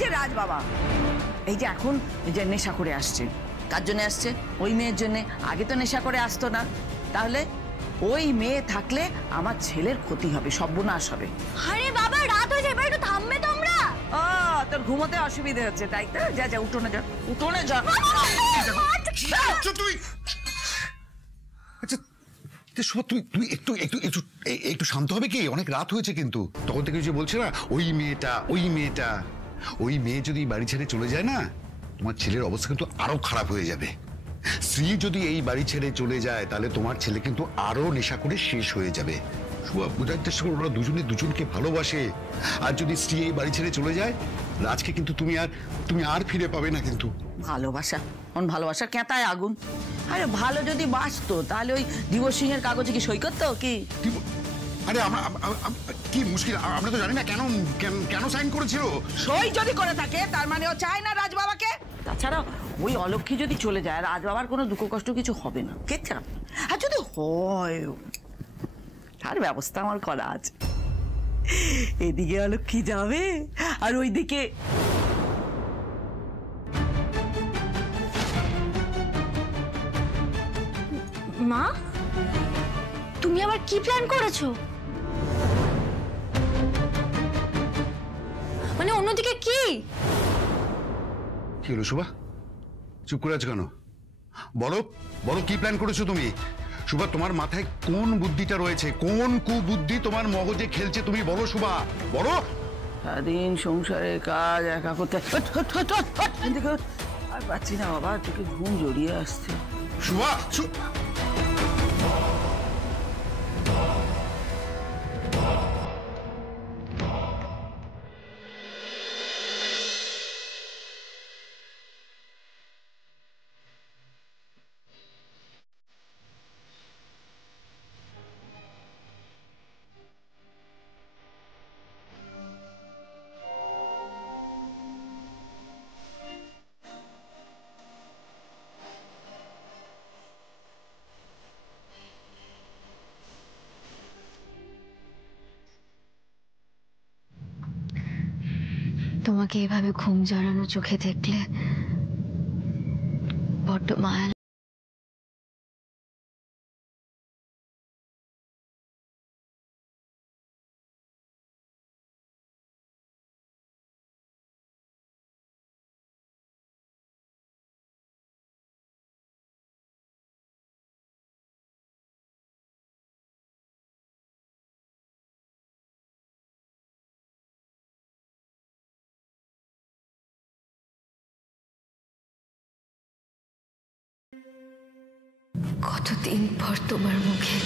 হয়েছে রাজ বাবা। এই যে এখন যে নেশা করে আসছে, কার জন্য আসছে? ওই মেয়ের জন্য। আগে তো নেশা করে আসতো না। তাহলে ওই মেয়ে থাকলে আমার ছেলের ক্ষতি হবে, সর্বনাশ হবে। আরে বাবা, রাত হয়ে যাবে, একটু থামবে তোমরা। ও তোর ঘুমোতে অসুবিধা হচ্ছে তাই তো? যা যা, উঠোনে যা, উঠোনে যা। তুই আচ্ছা শোভা, তুই একটু একটু একটু একটু শান্ত হবে কি? অনেক রাত হয়েছে কিন্তু। তখন থেকে যে বলছে না ওই মেয়েটা, ওই মেয়ে যদি বাড়ি ছেড়ে চলে যায় না, তোমার ছেলের অবস্থা কিন্তু আরো খারাপ হয়ে যাবে। স্ত্রী যদি এই বাড়ি ছেড়ে চলে যায় তাহলে তোমার ছেলে কিন্তু আরো নেশা করে শেষ হয়ে যাবে। শোভা, বোঝার চেষ্টা করো, ওরা দুজনে দুজনকে ভালোবাসে। আর যদি স্ত্রী এই বাড়ি ছেড়ে চলে যায়, রাজকে কিন্তু তুমি আর ফিরে পাবে না কিন্তু। ভালোবাসা, ভালোবাসার ক্যাঁতায় আগুন। আরে ভালো যদি বাসতো তাহলে ওই ডিভোর্সিং এর কাগজে কি সই করতো? কি আরে আমরা কি মুশকিল, আমরা তো জানি না কেন সাইন করেছিল। সই যদি করে থাকে তার মানে ও চায় না রাজ বাবাকে। তাছাড়া ওই অলক্ষী যদি চলে যায়, রাজ বাবার কোনো দুঃখ কষ্ট কিছু হবে না, কে চান? আর যদি হয়, তার ব্যবস্থা আমার করা আছে। এদিকে অলক্ষী যাবে আর ওইদিকে মা, তুমি আবার কি প্ল্যান করেছো? মানে অন্যদিকে কি হলো শোভা? চুপ করে আছো কেন? বলো বলো, কি প্ল্যান করেছো তুমি? শোভা, তোমার মাথায় কোন বুদ্ধিটা রয়েছে? কোন কুবুদ্ধি তোমার মগজে খেলছে? তুমি বলো শোভা, বলো। সারাদিন সংসারের কাজ একা করতে আর পাচ্ছি না বাবা, তোকে ঘুম জড়িয়ে আসছে। শোভা, তোমাকে এভাবে ঘুম জড়ানো চোখে দেখলে বড্ড মায়া। কতদিন পর তোমার মুখে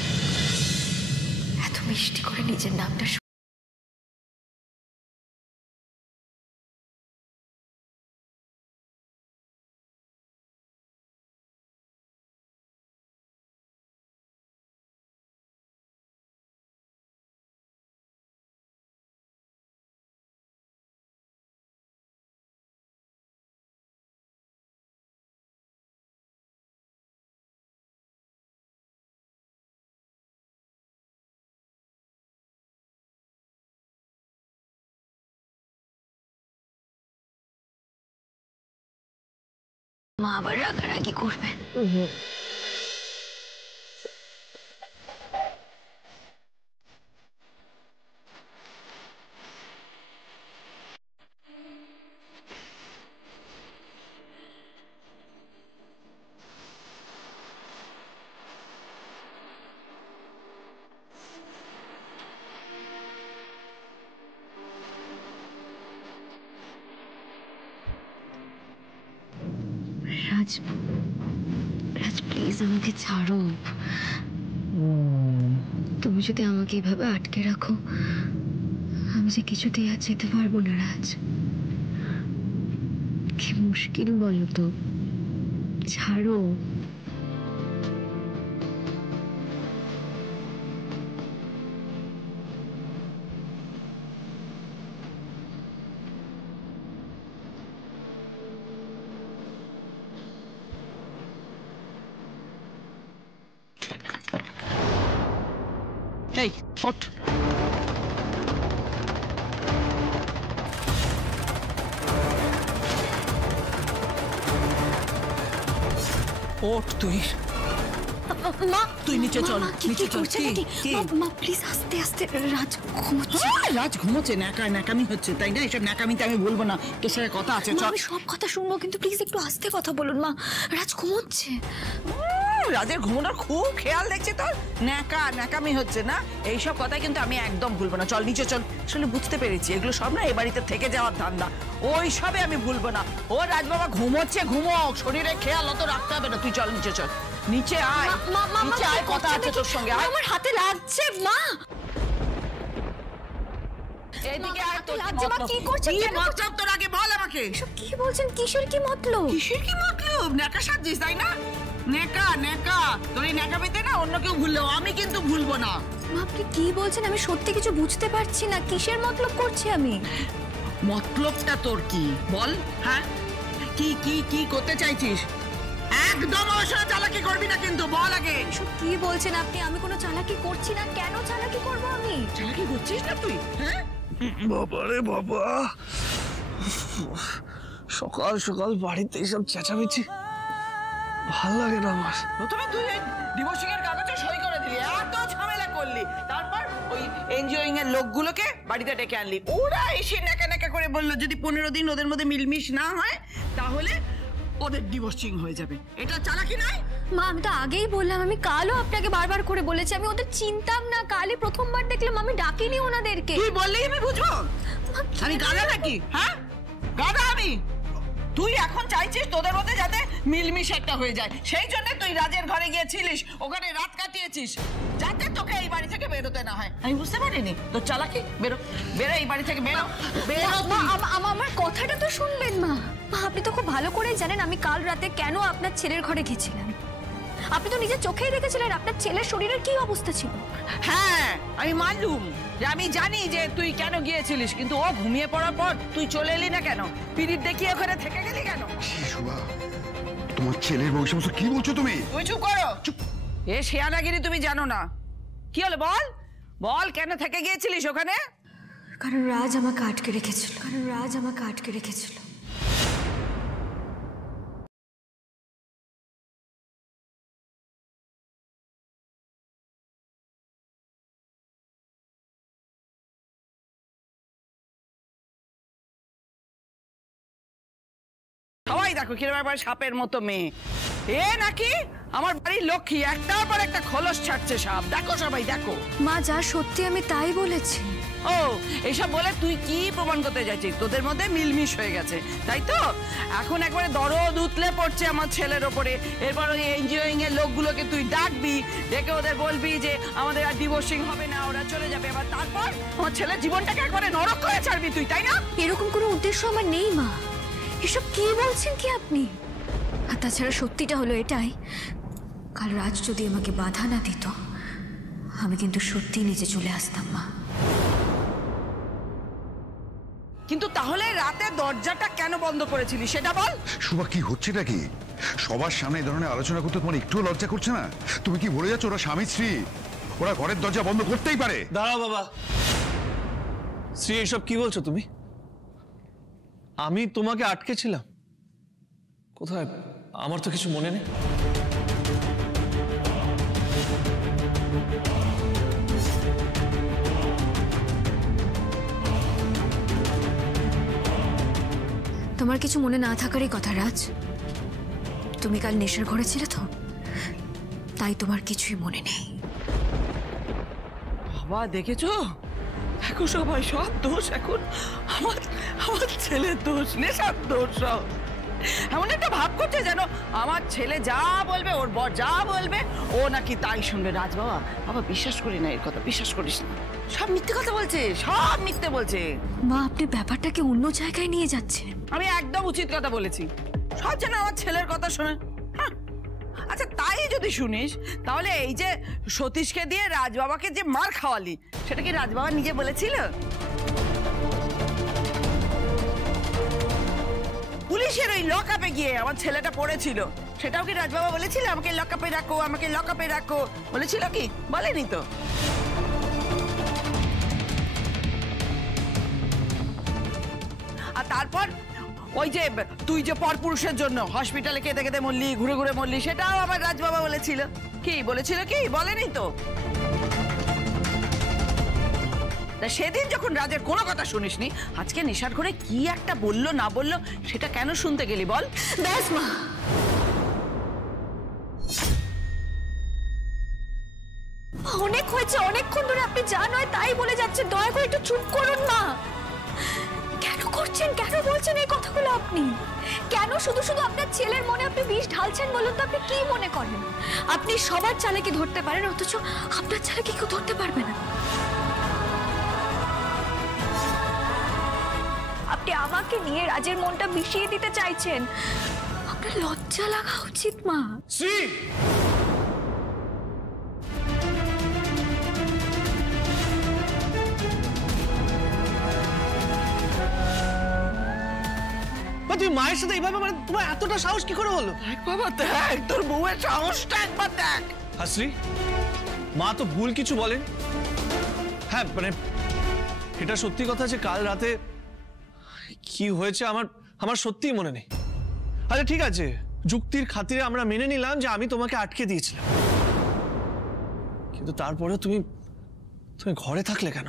এত মিষ্টি করে নিজের নামটা মা আবার রাগারাগি করবে। রাজ, রাজ প্লিজ আমাকে ছাড়ো। তুমি যদি আমাকে এভাবে আটকে রাখো, আমি যে কিছুতেই আর যেতে পারবো না। রাজ, কি মুশকিল বলো তো, ছাড়ো। এই ওঠ। ওঠ তুই, মা তুই নিচে চল, নিচে চল। মা প্লিজ আস্তে আস্তে, রাজ ঘুমোচ্ছে। রাজ ঘুমোচ্ছে, ন্যাকামি হচ্ছে, তাই না? এসব ন্যাকামিতে আমি বলবো না, তোর সাথে কথা আছে। মা, চল। আমি সব কথা শুনবো, কিন্তু প্লিজ একটু আস্তে কথা বলুন মা। রাজ ঘুমোচ্ছে। রাজের ঘুমোনোর খুব খেয়াল দেখছি তোর, ন্যাকামি হচ্ছে না? এইসব কথা কিন্তু আমি একদম ভুলবো না। চল নিচে চল। আসলে বুঝতে পেরেছি এগুলো সব না এই বাড়িতে থেকে যাওয়ার ধান্দা, ওই সবে আমি ভুলবো না। ও রাজবাবা ঘুমোচ্ছে, ঘুমোক, শরীরে খেয়াল অত রাখতে হবে না। তুই চল নিচে চল, নিচে আয়, নিচে আয়, কথা আছে তোর সঙ্গে। আয়, আমার হাতে লাগছে মা। এইদিকে আয়। তোর লাগছে মা, কি করছেন? কি কেন? মতলব তোর আগে বল আমাকে। এসব কি বলছেন? কিসের কি মতলব? কিসের কি মতলব? ন্যাকা সাজিস, তাই না? ন্যাকা তোর এই ন্যাকামিতে না অন্য কেউ ভুললেও আমি কিন্তু ভুলবো না। মা আপনি কি বলছেন? আমি সত্যি কিছু বুঝতে পারছি না। কিসের মতলব করছি আমি? মতলবটা তোর কি বল? হ্যাঁ, কি কি কি করতে চাইছিস? একদম ওর সাথে চালাকি করবি না কিন্তু, বল আগে। এসব কি বলছেন আপনি? আমি কোনো চালাকি করছি না। কেন চালাকি করব আমি? চালাকি করছিস না তুই? হ্যাঁ, বাবা রে বাবা, সকাল সকাল বাড়িতে এইসব চেঁচামেচি ভাল লাগে না আমার। প্রথমে তুই এই ডিভোর্সিং এর কাগজে সই করে দিলি, এত ঝামেলা করলি, তারপর ওই এনজিওইং এর লোকগুলোকে বাড়িতে ডেকে আনলি। ওরা এসে ন্যাকা করে বললো যদি 15 দিন ওদের মধ্যে মিলমিশ না হয় তাহলে ওদের ডিভোর্সিং হয়ে যাবে। এটা চালাকি নয়? মা আমি তো আগেই বললাম, আমি কালও আপনাকে বারবার করে বলেছি আমি ওদের চিনতাম না। কালই প্রথমবার দেখলাম, আমি ডাকিনি ওনাদেরকে। তুই বললেই আমি বুঝবো? আমি গাধা নাকি? হ্যাঁ, গাধা আমি? তুই এখন চাইছিস তোদের মধ্যে যাতে মিলমিশ একটা হয়ে যায়, সেই জন্য তুই রাজের ঘরে গিয়েছিলিস, ওখানে রাত কাটিয়েছিস, যাতে তোকে এই বাড়ি থেকে বেরোতে না হয়। আমি বুঝতে পারিনি তোর চালাকি। বেরো, এই বাড়ি থেকে বেরো, মা, আমার কথাটা তো শুনবেন মা। মা আপনি তো খুব ভালো করেই জানেন আমি কাল রাতে কেন আপনার ছেলের ঘরে গেছিলাম। আপনি তো নিজের চোখেই দেখেছিলেন আপনার ছেলের শরীরের কি অবস্থা ছিল। হ্যাঁ, আমি মানলুম যে আমি জানি যে তুই কেন গিয়েছিলিস, কিন্তু ও ঘুমিয়ে পড়ার পর তুই চলে এলি না কেন? পিরিত দেখিয়ে ওখানে থেকে গেলি কেন? শোভা, তোমার ছেলের বউ সমস্ত কি বলছো তুমি? তুই চুপ করো। এ শেয়ানাগিরি তুমি জানো না। কি হলো বল, বল কেন থেকে গিয়েছিলিস ওখানে? কারণ রাজ আমাকে আটকে রেখেছিল। সবাই দেখো কিরকম একবার সাপের মতো মেয়ে। এ নাকি আমার বাড়ির লক্ষ্মী, একটার পর একটা খোলস ছাড়ছে সাপ। দেখো সবাই দেখো। মা যা সত্যি আমি তাই বলেছি। ও এইসব বলে তুই কি প্রমাণ করতে যাচ্ছিস? তোদের মধ্যে মিলমিশ হয়ে গেছে, তাই তো? এখন একবারে দরদ উতলে পড়ছে আমার ছেলের ওপরে। এরপর ওই এনজিওইং এর লোকগুলোকে তুই ডাকবি, ডেকে ওদের বলবি যে আমাদের আর ডিভোর্সিং হবে না, ওরা চলে যাবে। আবার তারপর আমার ছেলের জীবনটাকে একবারে নরক করে ছাড়বি তুই, তাই না? এরকম কোনো উদ্দেশ্য আমার নেই মা। এসব কি বলছেন কি আপনি? আর তাছাড়া সত্যিটা হলো এটাই, কাল রাজ যদি আমাকে বাধা না দিত আমি কিন্তু সত্যি নিচে চলে আসতাম মা। কিন্তু তাহলে রাতে দরজাটা কেন বন্ধ করেছিলি সেটা বল। শোভা, কি হচ্ছেটা কি? সবার সামনে এই ধরনের আলোচনা করতে তোমার একটুও লজ্জা করছে না? তুমি কি বলে যাচ্ছ ওরা স্বামী স্ত্রী? ওরা ঘরের দরজা বন্ধ করতেই পারে। দাঁড়াও বাবা, শ্রী এইসব কি বলছো তুমি? আমি তোমাকে আটকেছিলাম কোথায়? আমার তো কিছু মনে নেই। তোমার কিছু মনে না থাকারই কথা রাজ। তুমি কাল নেশার ঘরে ছিলে তো, তাই তোমার কিছুই মনে নেই। বাবা দেখেছো, দেখো সবাই, সব দোষ এখন আমার ছেলের দোষ, নেশার দোষ সব। এমন একটা ভাব করছে যেন আমার ছেলে যা বলবে, ওর বর যা বলবে, ও নাকি তাই শুনবে। রাজ বাবা, বাবা বিশ্বাস করি না এর কথা, বিশ্বাস করিস না। সব মিথ্যে কথা বলছে, সব মিথ্যে বলছে। মা আপনি ব্যাপারটাকে অন্য জায়গায় নিয়ে যাচ্ছেন। আমি একদম উচিত কথা বলেছি, সব যেন আমার ছেলের কথা শোনে। আচ্ছা তাই যদি শুনিস, তাহলে এই যে সতীশকে দিয়ে রাজবাবাকে যে মার খাওয়ালি, সেটা কি রাজবাবা নিজে বলেছিল? পুলিশের ওই লকআপে গিয়ে আমার ছেলেটা পড়েছিল, সেটাও কি রাজবাবা বলেছিল আমাকে লকআপে রাখো, আমাকে লকআপে রাখো? বলেছিল কি? বলেনি তো। আর তারপর ওই যে তুই যে পরপুরুষের জন্য হসপিটালে কেঁদে কেঁদে মরলি, ঘুরে ঘুরে মরলি, সেটাও আমার রাজবাবা বলেছিল। কি বলেছিল? কি বলেনি তো? সেদিন যখন রাজের কোনো কথা শুনিসনি, আজকে নেশার ঘরে কি একটা বললো না বললো সেটা কেন শুনতে গেলি বল? ব্যাস মা, অনেক হয়েছে, অনেকক্ষণ ধরে আপনি যা নয় তাই বলে যাচ্ছেন। দয়া করে একটু চুপ করুন মা। কেন করছেন, কেন বলছেন এই কথাগুলো আপনি? কেন শুধু শুধু আপনার ছেলের মনে আপনি বিষ ঢালছেন বলুন তো? আপনি কি মনে করেন আপনি সবার চালাকি ধরতে পারেন, অথচ আপনার চালাকি কেউ ধরতে পারবে না? আপনি আমাকে নিয়ে রাজের মনটা মিশিয়ে দিতে চাইছেন। আপনার লজ্জা লাগা উচিত মা। শ্রী, তুই মায়ের সাথে এইভাবে, মানে তোমার এতটা সাহস কি করে হলো? দেখ বাবা, দেখ তোর বউয়ের সাহসটা একবার দেখ। শ্রী, মা তো ভুল কিছু বলেন। হ্যাঁ মানে এটা সত্যি কথা যে কাল রাতে কি হয়েছে আমার সত্যিই মনে নেই। আচ্ছা ঠিক আছে, যুক্তির খাতিরে আমরা মেনে নিলাম যে আমি তোমাকে আটকে দিয়েছিলাম, কিন্তু তারপরে তুমি ঘরে থাকলে কেন?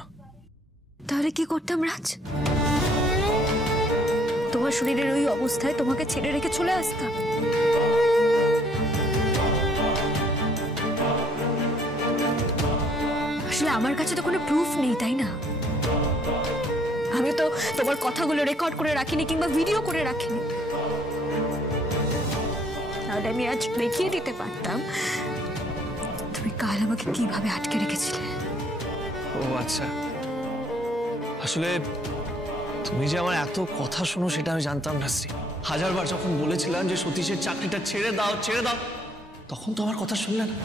তাহলে কি করতাম রাজ? তোমার শরীরের ওই অবস্থায় তোমাকে ছেড়ে রেখে চলে আসতাম? আসলে আমার কাছে তো কোনো প্রুফ নেই, তাই না? আমি তো তোমার কথাগুলো রেকর্ড করে রাখিনি কিংবা ভিডিও করে রাখিনি। তাহলে আমি আজ দেখিয়ে দিতে পারতাম তুমি কাল আমাকে কিভাবে আটকে রেখেছিলে। ও আচ্ছা, আসলে তুমি যে আমার এত কথা শোনো সেটা আমি জানতাম না শ্রী। হাজারবার যখন বলেছিলাম যে সতীশের চাকরিটা ছেড়ে দাও ছেড়ে দাও, তখন তো আমার কথা শুনলে না।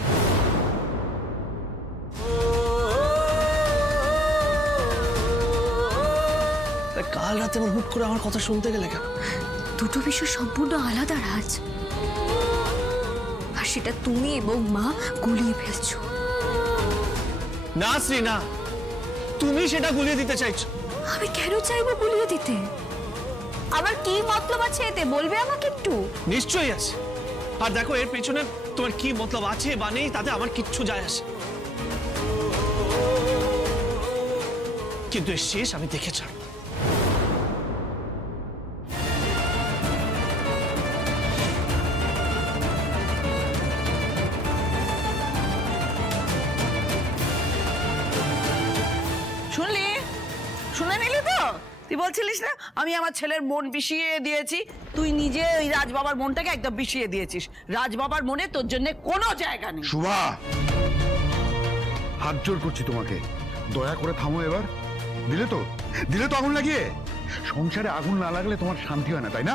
কাল রাতে আমার হুট করে আমার কথা শুনতে গেলে কেন? দুটো বিষয় সম্পূর্ণ আলাদা রাজ, আর সেটা তুমি এবং মা গুলিয়ে ফেলছো। না শ্রী না, তুমি সেটা গুলিয়ে দিতে চাইছো। আমি কেন চাইবো গুলিয়ে দিতে? আমার কি মতলব আছে এতে, বলবে আমাকে একটু? নিশ্চয়ই আছে, আর দেখো এর পেছনে তোমার কি মতলব আছে বা নেই তাতে আমার কিচ্ছু যায় আসে, কিন্তু এর শেষ আমি দেখে ছাড়ব। শুনলি? শুনে নিলি তো? তুই বলছিলিস না আমি আমার ছেলের মন বিষিয়ে দিয়েছি, তুই নিজে ওই রাজবাবার মনটাকে একদম বিষিয়ে দিয়েছিস। রাজবাবার মনে তোর জন্য কোনো জায়গা নেই। শুভা, হাত জোর করছি তোমাকে, দয়া করে থামো এবার। দিলে তো আগুন লাগিয়ে। সংসারে আগুন না লাগলে তোমার শান্তি হয় না, তাই না?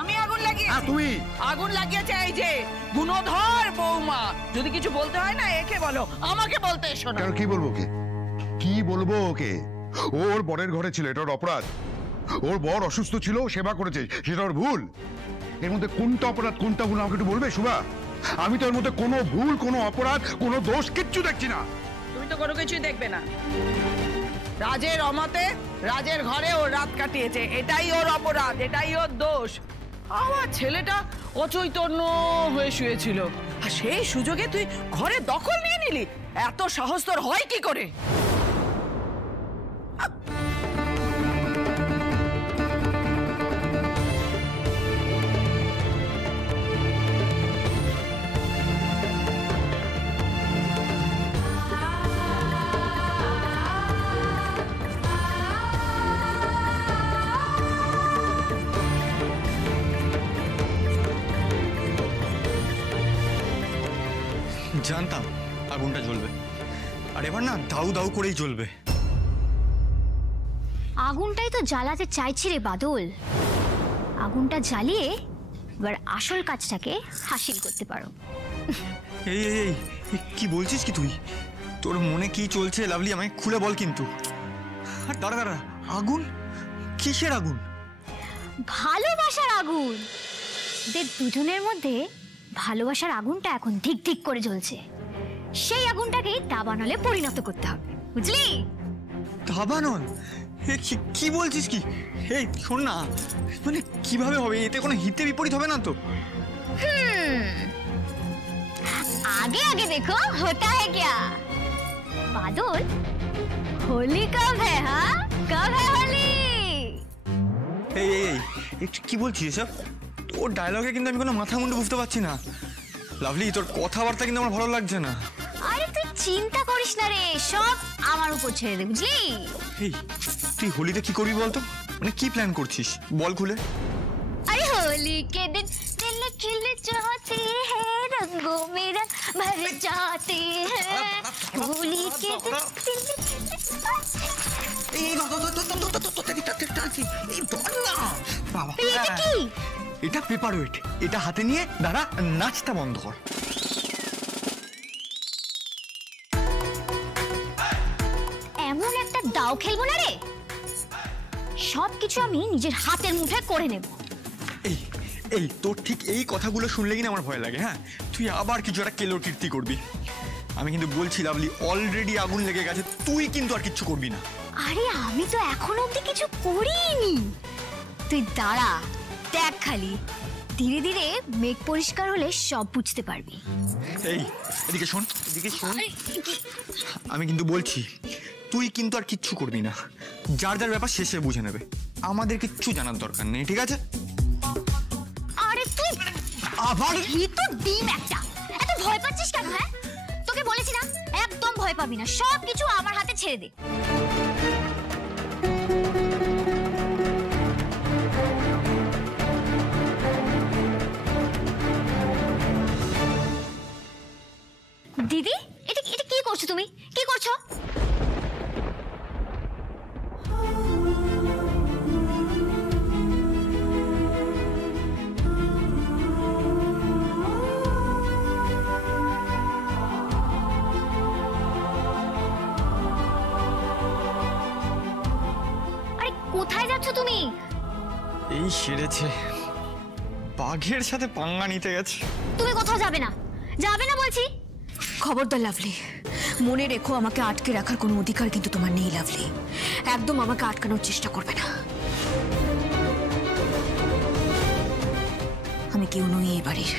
আমি আগুন লাগিয়েছি? তুমি আগুন লাগিয়েছে এই যে গুণধর বৌমা। যদি কিছু বলতে হয় না একে বলো, আমাকে বলতে এসো না। কেন, কি বলবো ওকে? কি বলবো ওকে? ওর বরের ঘরে ছিল, এটা ওর অপরাধ। ওর বর অসুস্থ ছিল, সেবা করেছে, সেটা ওর ভুল। এর মধ্যে কোনটা অপরাধ কোনটা ভুল আমাকে একটু বলবে শুভা? আমি তো এর মধ্যে কোনো ভুল, কোনো অপরাধ, কোনো দোষ কিচ্ছু দেখছি না। তুমি তো কোনো কিছুই দেখবে না। রাজের অমতে রাজের ঘরে ও রাত কাটিয়েছে, এটাই ওর অপরাধ, এটাই ওর দোষ। আমার ছেলেটা অচৈতন্য হয়ে শুয়েছিল, আর সেই সুযোগে তুই ঘরে দখল নিয়ে নিলি। এত সাহস তোর হয় কি করে? জানতাম আগুনটা জ্বলবে, আর এবার না দাউ দাউ করেই জ্বলবে। আগুনটাই তো জ্বালাতে চাইছি রে বাদল। আগুনটা জ্বালিয়ে এবার আসল কাজটাকে হাসিল করতে পারো। এই এই এই কি বলছিস কি তুই? তোর মনে কি চলছে লাভলি, আমায় খুলে বল কিন্তু। আর দাঁড়া দাঁড়া, আগুন? কিসের আগুন? ভালোবাসার আগুন। ওদের দুজনের মধ্যে ভালোবাসার আগুনটা এখন ধিক ধিক করে জ্বলছে। সেই আগুনটাকে দাবানলে পরিণত করতে হবে, বুঝলি? দাবানল? কি বলছিস কি? এই শোন না, মানে কিভাবে হবে? এতে কোনো হিতে বিপরীত হবে না তো? आगे आगे देखो होता है क्या। बादल होली कब है? हाँ कब है होली? এই এই এই একটু কি বলছিস এসব? তোর ডায়লগে কিন্তু আমি কোনো মাথা মুন্ডু বুঝতে পারছি না। লাভলি, তোর কথাবার্তা কিন্তু আমার ভালো লাগছে না। আরে তুই চিন্তা করিস না রে, সব আমার উপর ছেড়ে দে, বুঝলি? এই তুই হোলিতে কি করবি বলতো? মানে কি প্ল্যান করছিস বল খুলে। अरे होली के दिन दिल खिल जाते हैं, रंगों में रंग भर जाते हैं। होली के दिन दिल এটা কি? এটা পেপার ওয়েট, এটা হাতে নিয়ে দাঁড়া, নাচটা বন্ধ কর। এমন একটা দাও খেলবো না রে, সবকিছু আমি নিজের হাতের মুঠোয় করে নেব। এই এই তোর ঠিক এই কথাগুলো শুনলে কিনা আমার ভয় লাগে। হ্যাঁ, তুই আবার কিছু একটা কেলোর কীর্তি করবি। আমি কিন্তু বলছি লাভলি, অলরেডি আগুন লেগে গেছে, তুই কিন্তু আর কিচ্ছু করবি না। আরে আমি তো এখনো অবধি কিছু করিনি, তুই দাঁড়া দেখ খালি, ধীরে ধীরে মেঘ পরিষ্কার হলে সব বুঝতে পারবি। এই এদিকে শোন, এদিকে শোন, আমি কিন্তু বলছি তুই কিন্তু আর কিচ্ছু করবি না। যার যার ব্যাপার শেষে বুঝে নেবে, আমাদের কিচ্ছু জানার দরকার নেই, ঠিক আছে? আরে তুই আবার এই তো ডিম একটা, এত ভয় পাচ্ছিস কেন? হ্যাঁ তোকে বলেছি না, একদম ভয় পাবি না, সব কিছু আমার হাতে ছেড়ে দে। দিদি, এটা এটা কি করছো তুমি? কি করছো? আরে কোথায় যাচ্ছ তুমি? এই সেরেছে, বাঘের সাথে পাঙ্গা নিতে গেছে। তুমি কোথাও যাবে না, যাবে না বলছি। খবরদার লাভলি, মনে রেখো আমাকে আটকে রাখার কোনো অধিকার কিন্তু তোমার নেই লাভলি। একদম আমাকে আটকানোর চেষ্টা করবে না। আমি কেউ নই এই বাড়ির।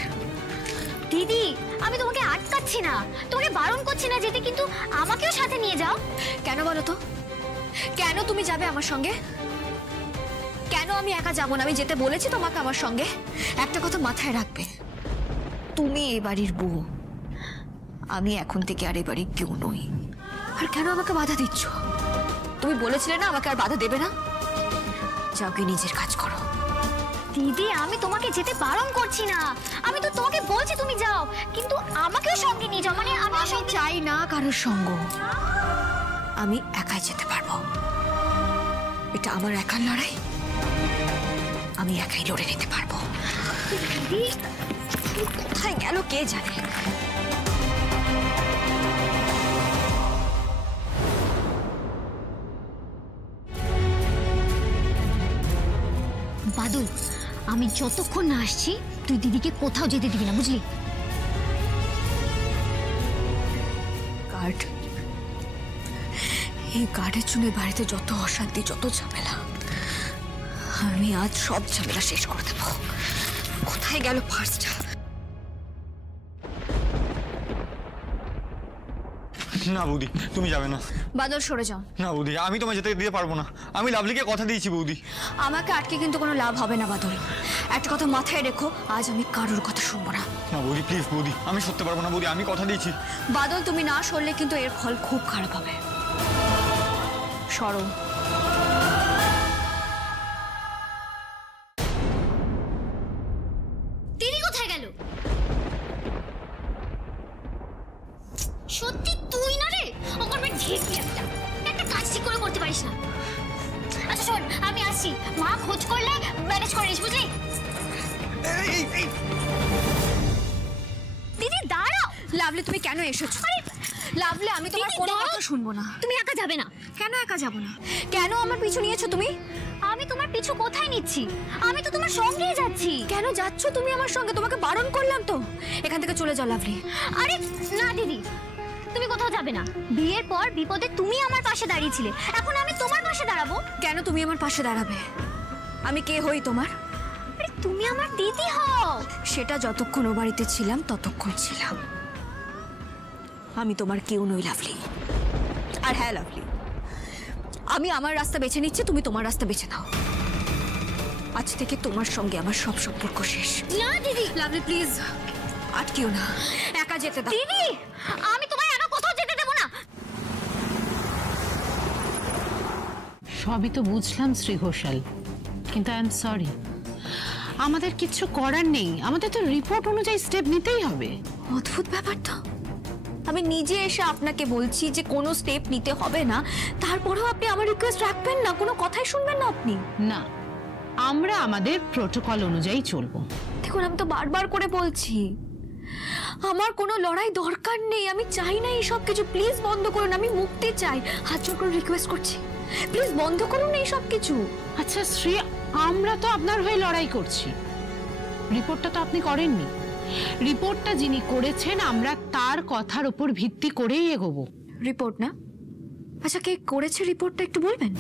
দিদি, আমি তোমাকে আটকাচ্ছি না, তোমাকে বারণ করছি না যেতে, কিন্তু আমাকেও সাথে নিয়ে যাও। কেন বলো তো? কেন তুমি যাবে আমার সঙ্গে? কেন আমি একা যাবো না? আমি যেতে বলেছি তোমাকে আমার সঙ্গে। একটা কথা মাথায় রাখবে, তুমি এই বাড়ির বউ, আমি এখন থেকে আর এই বাড়ির কেউ নই। আর কেন আমাকে বাধা দিচ্ছ? তুমি বলেছিলে না আমাকে আর বাধা দেবে না? যাও গিয়ে নিজের কাজ করো। দিদি, আমি তোমাকে যেতে বারণ করছি না, আমি তো তোমাকে বলছি তুমি যাও, কিন্তু আমাকেও সঙ্গে নিয়ে যাও। মানে আমি চাই না কারোর সঙ্গ, আমি একাই যেতে পারবো। এটা আমার একার লড়াই, আমি একাই লড়ে নিতে পারবো। কোথায় গেল কে জানে। বাদল, আমি যতক্ষণ না আসছি তুই দিদিকে কোথাও যেতে দিবি না, বুঝলি? গার্ড, এই গার্ডের জন্য বাড়িতে যত অশান্তি, যত ঝামেলা, আমি আজ সব ঝামেলা শেষ করে দেবো। কোথায় গেল ফার্স্টটা? না বৌদি, তুমি যাবে না। বাদল সরে যাও। না বৌদি, আমি তোমায় যেতে দিতে পারবো না। আমি লাভলিকে কথা দিয়েছি বৌদি। আমাকে আটকে কিন্তু কোনো লাভ হবে না বাদল। একটা কথা মাথায় রেখো, আজ আমি কারোর কথা শুনবো না। না বৌদি, প্লিজ বৌদি, আমি সরতে পারবো না বৌদি, আমি কথা দিয়েছি। বাদল, তুমি না সরলে কিন্তু এর ফল খুব খারাপ হবে। সরো। দিদি কোথায় গেল? সত্যি তুই না রে, ওর মেয়ে ঢেকি একটা কাজ ঠিক করে করতে পারিস না। আচ্ছা শোন, আমি আসছি, মা খোঁজ করলে ম্যানেজ করে নিস, বুঝলি? দিদি দাঁড়াও। লাভলি, তুমি কেন এসেছো? লাভলি, আমি তোমার দিদি, কোনো দাঁড়াও। কথা শুনবো না। তুমি একা যাবে না। কেন একা যাবো না? কেন আমার পিছু নিয়েছো তুমি? আমি তোমার পিছু কোথায় নিচ্ছি? আমি তো তোমার সঙ্গেই যাচ্ছি। কেন যাচ্ছ তুমি আমার সঙ্গে? তোমাকে বারণ করলাম তো। এখান থেকে চলে যাও লাভলি। আরে না দিদি, তুমি কোথাও যাবে না। বিয়ের পর বিপদে তুমি আমার পাশে দাঁড়িয়েছিলে, এখন আমি তোমার পাশে দাঁড়াবো। কেন তুমি আমার পাশে দাঁড়াবে? আমি কে হই তোমার? আরে তুমি আমার দিদি হও। সেটা যতক্ষণ ও বাড়িতে ছিলাম ততক্ষণ ছিলাম। আমি তোমার কেউ নই লাভলি। আর হ্যাঁ লাভলি, আমি আমার রাস্তা বেছে নিচ্ছি, তুমি তোমার রাস্তা বেছে নাও। আজ থেকে তোমার সঙ্গে আমার সব সম্পর্ক শেষ। না দিদি। লাভলি প্লিজ আটকিও না, একা যেতে দাও। দিদি আমি তোমায় একা কোথাও যেতে দেবো না। সবই তো বুঝলাম শ্রী ঘোষাল, কিন্তু আই এম সরি, আমাদের কিচ্ছু করার নেই। আমাদের তো রিপোর্ট অনুযায়ী স্টেপ নিতেই হবে। অদ্ভুত ব্যাপার তো, আমি নিজে এসে আপনাকে বলছি যে কোনো স্টেপ নিতে হবে না, তারপরেও আপনি আমার রিকোয়েস্ট রাখবেন না, কোনো কথাই শুনবেন না আপনি। না, আমরা আমাদের প্রোটোকল অনুযায়ী চলবো। দেখুন আমি তো বারবার করে বলছি আমার কোনো লড়াই দরকার নেই, আমি চাই না এই সব কিছু। প্লিজ বন্ধ করুন, আমি মুক্তি চাই, হাত জোড় করে রিকোয়েস্ট করছি, প্লিজ বন্ধ করুন এই সব কিছু। আচ্ছা শ্রী, আমরা তো আপনার হয়ে লড়াই করছি, রিপোর্টটা তো আপনি করেননি। রিপোর্টটা যিনি করেছেন আমরা তার কথার উপর ভিত্তি করেই এগোবো। রিপোর্ট না? আচ্ছা কে করেছে রিপোর্টটা একটু বলবেন?